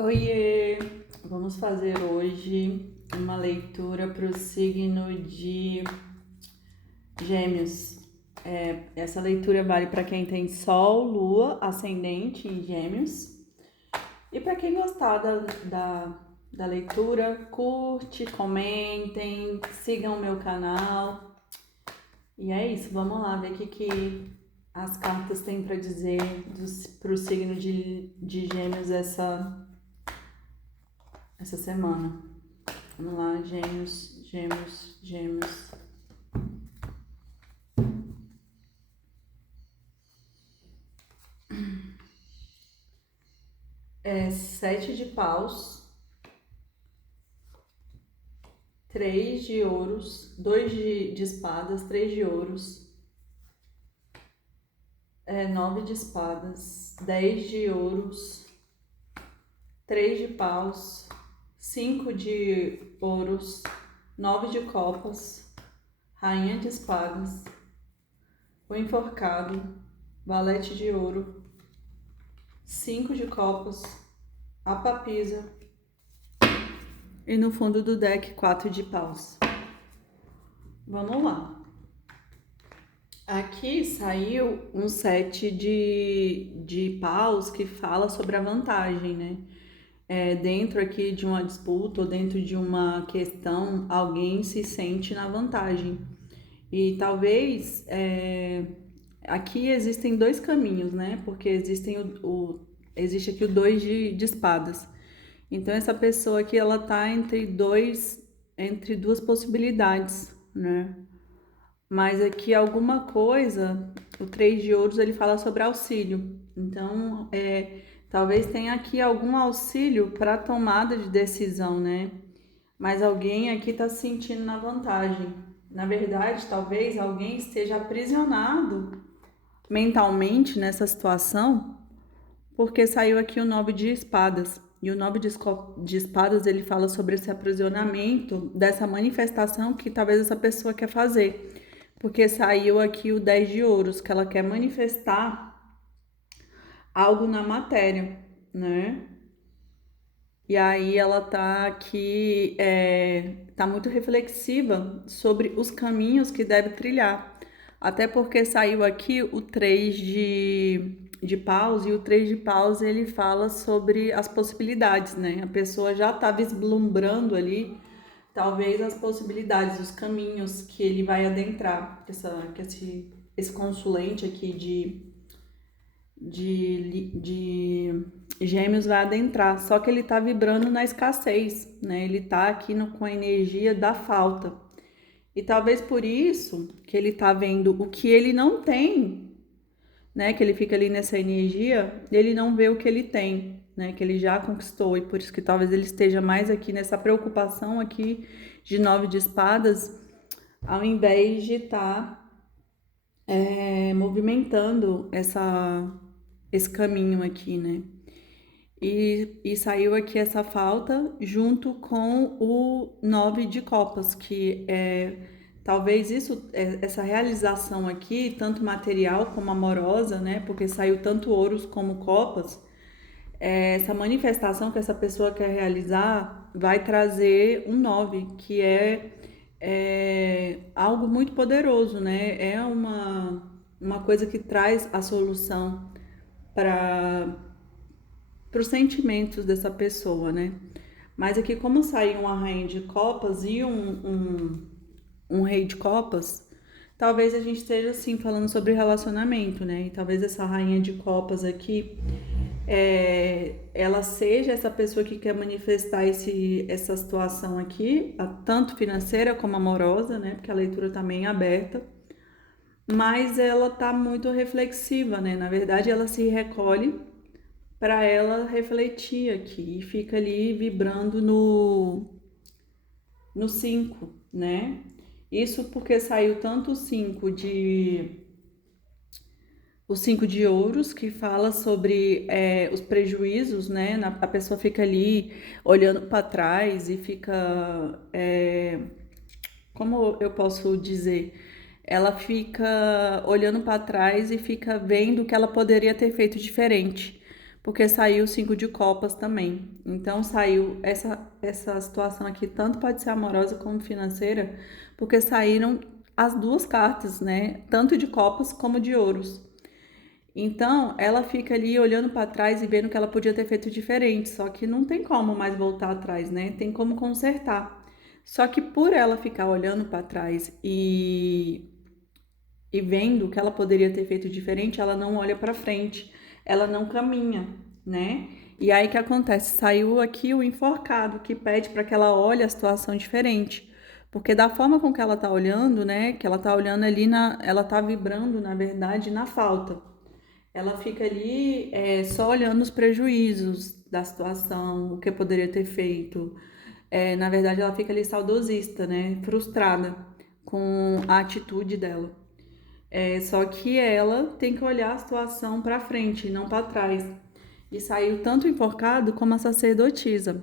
Oiê! Vamos fazer hoje uma leitura para o signo de Gêmeos. Essa leitura vale para quem tem Sol, Lua, Ascendente em Gêmeos. E para quem gostar da leitura, curte, comentem, sigam o meu canal. E é isso, vamos lá ver o que as cartas têm para dizer para o signo de Gêmeos essa semana. Vamos lá, Gêmeos, Gêmeos, Gêmeos. Sete de paus, três de ouros, dois de espadas, três de ouros, nove de espadas, 10 de ouros, três de paus, cinco de ouros, nove de copas, rainha de espadas, o enforcado, valete de ouro, cinco de copas, a papisa e no fundo do deck, quatro de paus. Vamos lá. Aqui saiu um set de paus que fala sobre a vantagem, né? Dentro aqui de uma disputa ou dentro de uma questão, alguém se sente na vantagem. E talvez aqui existem dois caminhos, né? Porque existe aqui o dois de espadas. Então essa pessoa aqui ela tá entre duas possibilidades, né? Mas aqui alguma coisa, o três de ouros ele fala sobre auxílio. Então, talvez tenha aqui algum auxílio para tomada de decisão, né? Mas alguém aqui está se sentindo na vantagem. Na verdade, talvez alguém esteja aprisionado mentalmente nessa situação, porque saiu aqui o nove de espadas. E o nove de espadas ele fala sobre esse aprisionamento, dessa manifestação que talvez essa pessoa quer fazer. Porque saiu aqui o 10 de ouros, que ela quer manifestar algo na matéria, né? E aí ela tá aqui, tá muito reflexiva sobre os caminhos que deve trilhar. Até porque saiu aqui o 3 de paus, e o 3 de paus ele fala sobre as possibilidades, né? A pessoa já tá vislumbrando ali, talvez as possibilidades, os caminhos que ele vai adentrar, que esse consulente aqui de Gêmeos vai adentrar, só que ele tá vibrando na escassez, né? Ele tá aqui com a energia da falta. E talvez por isso que ele tá vendo o que ele não tem, né? Que ele fica ali nessa energia, ele não vê o que ele tem, né? Que ele já conquistou, e por isso que talvez ele esteja mais aqui nessa preocupação aqui de nove de espadas, ao invés de estar movimentando esse caminho aqui, né? E saiu aqui essa falta junto com o nove de copas, que talvez essa realização aqui, tanto material como amorosa, né? Porque saiu tanto ouros como copas, essa manifestação que essa pessoa quer realizar vai trazer um nove, que é algo muito poderoso, né? É uma coisa que traz a solução para os sentimentos dessa pessoa, né? Mas aqui, como saiu uma rainha de copas e um rei de copas, talvez a gente esteja assim falando sobre relacionamento, né? E talvez essa rainha de copas aqui ela seja essa pessoa que quer manifestar essa situação aqui, tanto financeira como amorosa, né? Porque a leitura também é aberta, mas ela tá muito reflexiva, né? Na verdade, ela se recolhe para ela refletir aqui e fica ali vibrando no 5, né? Isso porque saiu tanto o 5 de ouros, que fala sobre os prejuízos, né? A pessoa fica ali olhando para trás e fica. Como eu posso dizer? Ela fica olhando para trás e fica vendo o que ela poderia ter feito diferente. porque saiu o 5 de copas também. Então saiu essa situação aqui, tanto pode ser amorosa como financeira, porque saíram as duas cartas, né? Tanto de copas como de ouros. Então, ela fica ali olhando para trás e vendo que ela podia ter feito diferente, só que não tem como mais voltar atrás, né? Tem como consertar. Só que por ela ficar olhando para trás e vendo que ela poderia ter feito diferente, ela não olha para frente, ela não caminha, né? E aí que acontece? Saiu aqui o enforcado que pede para que ela olhe a situação diferente. Porque da forma com que ela tá olhando, né? Que ela tá olhando ali ela tá vibrando, na verdade, na falta. Ela fica ali só olhando os prejuízos da situação, o que poderia ter feito. Na verdade, ela fica ali saudosista, né? Frustrada com a atitude dela. Só que ela tem que olhar a situação para frente, não para trás. E saiu tanto o enforcado como a sacerdotisa.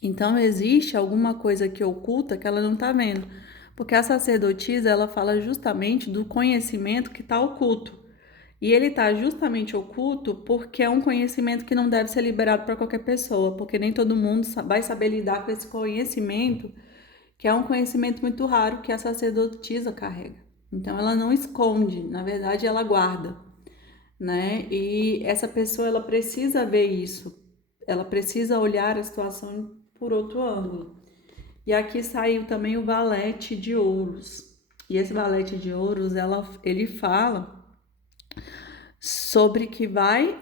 Então existe alguma coisa que oculta que ela não está vendo. Porque a sacerdotisa, ela fala justamente do conhecimento que está oculto. E ele está justamente oculto porque é um conhecimento que não deve ser liberado para qualquer pessoa, porque nem todo mundo vai saber lidar com esse conhecimento, que é um conhecimento muito raro que a sacerdotisa carrega. Então ela não esconde, na verdade ela guarda, né? E essa pessoa ela precisa ver isso, ela precisa olhar a situação por outro ângulo. E aqui saiu também o valete de ouros. E esse valete de ouros, ele fala sobre que vai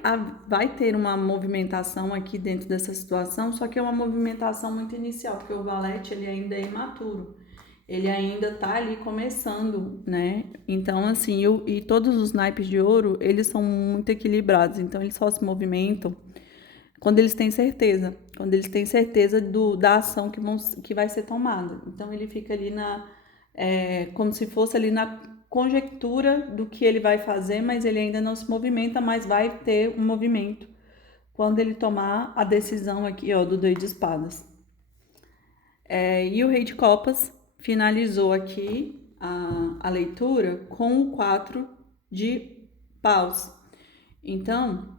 ter uma movimentação aqui dentro dessa situação, só que é uma movimentação muito inicial, porque o valete ele ainda é imaturo, ele ainda tá ali começando, né? Então, assim, e todos os naipes de ouro, eles são muito equilibrados, então eles só se movimentam quando eles têm certeza da ação que vai ser tomada. Então, ele fica ali como se fosse ali na conjectura do que ele vai fazer, mas ele ainda não se movimenta, mas vai ter um movimento quando ele tomar a decisão aqui, ó, do Dois de Espadas. E o Rei de Copas finalizou aqui a leitura com o 4 de paus. Então,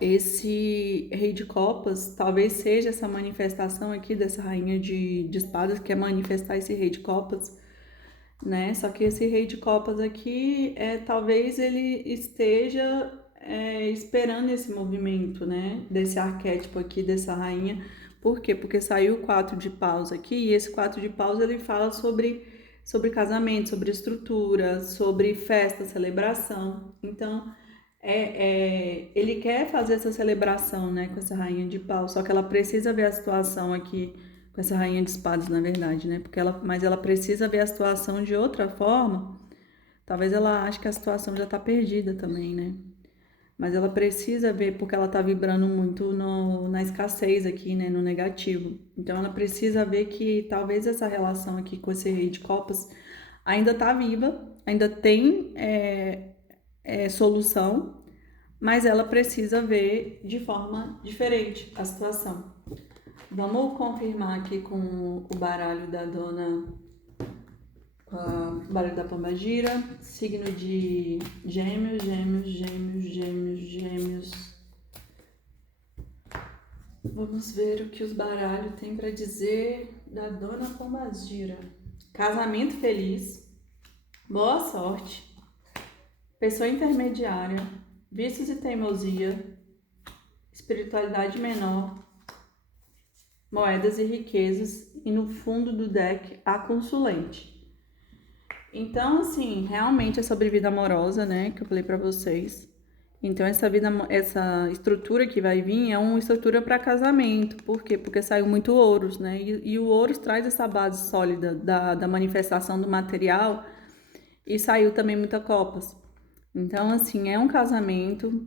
esse Rei de Copas talvez seja essa manifestação aqui dessa Rainha de Espadas, que quer manifestar esse Rei de Copas, né? Só que esse Rei de Copas aqui, talvez ele esteja esperando esse movimento, né? Desse arquétipo aqui, dessa rainha. Por quê? Porque saiu o 4 de paus aqui, e esse 4 de paus ele fala sobre casamento, sobre estrutura, sobre festa, celebração. Então, ele quer fazer essa celebração, né, com essa rainha de paus, só que ela precisa ver a situação aqui com essa rainha de espadas, na verdade, né? Mas ela precisa ver a situação de outra forma. Talvez ela ache que a situação já tá perdida também, né? Mas ela precisa ver porque ela tá vibrando muito na escassez aqui, né? No negativo. Então ela precisa ver que talvez essa relação aqui com esse rei de copas ainda tá viva, ainda tem solução, mas ela precisa ver de forma diferente a situação. Vamos confirmar aqui com o baralho da dona, com o baralho da Pombagira, signo de Gêmeos, Gêmeos, Gêmeos, Gêmeos, Gêmeos. Vamos ver o que os baralhos têm para dizer da dona Pombagira. Casamento feliz, boa sorte, pessoa intermediária, vícios e teimosia, espiritualidade menor, moedas e riquezas, e no fundo do deck a consulente. Então, assim, realmente é sobre vida amorosa, né, que eu falei pra vocês. Então, essa estrutura que vai vir é uma estrutura para casamento. Por quê? Porque saiu muito ouros, né? E o ouros traz essa base sólida da manifestação do material, e saiu também muita copas. Então, assim, é um casamento,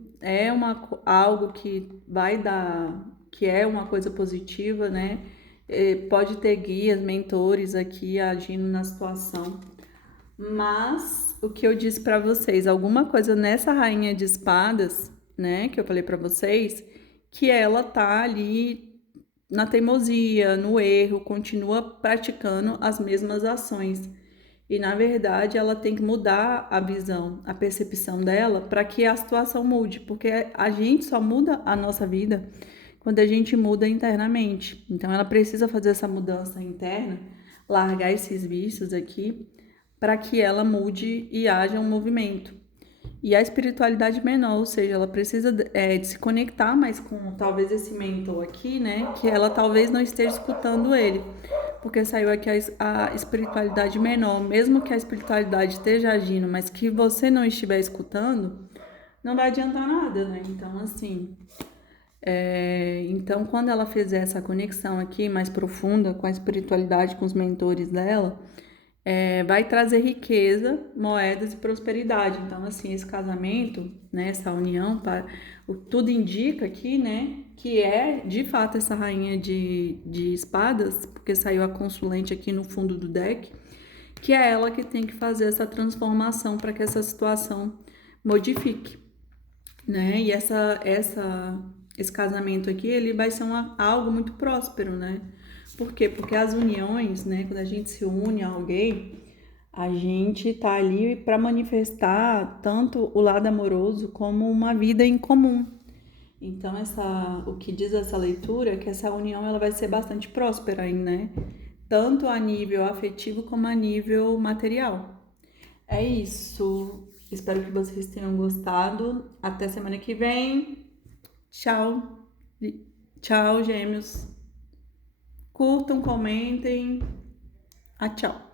algo que vai dar, que é uma coisa positiva, né? Pode ter guias, mentores aqui agindo na situação. Mas o que eu disse para vocês, alguma coisa nessa rainha de espadas, né, que eu falei para vocês, que ela tá ali na teimosia, no erro, continua praticando as mesmas ações. E na verdade ela tem que mudar a visão, a percepção dela para que a situação mude, porque a gente só muda a nossa vida quando a gente muda internamente. Então ela precisa fazer essa mudança interna, largar esses vícios aqui, para que ela mude e haja um movimento. E a espiritualidade menor, ou seja, ela precisa de se conectar mais com talvez esse mentor aqui, né? Que ela talvez não esteja escutando ele, porque saiu aqui a espiritualidade menor, mesmo que a espiritualidade esteja agindo, mas que você não estiver escutando, não vai adiantar nada, né? Então, assim, então quando ela fizer essa conexão aqui mais profunda com a espiritualidade, com os mentores dela, vai trazer riqueza, moedas e prosperidade. Então, assim, esse casamento, né, essa união, tudo indica aqui, né, que é de fato essa rainha de espadas, porque saiu a consulente aqui no fundo do deck, que é ela que tem que fazer essa transformação para que essa situação modifique, né? E esse casamento aqui, ele vai ser algo muito próspero, né? Por quê? Porque as uniões, né? Quando a gente se une a alguém, a gente tá ali para manifestar tanto o lado amoroso como uma vida em comum. Então, o que diz essa leitura é que essa união ela vai ser bastante próspera aí, né? Tanto a nível afetivo como a nível material. É isso. Espero que vocês tenham gostado. Até semana que vem. Tchau. Tchau, gêmeos. Curtam, comentem. Tchau.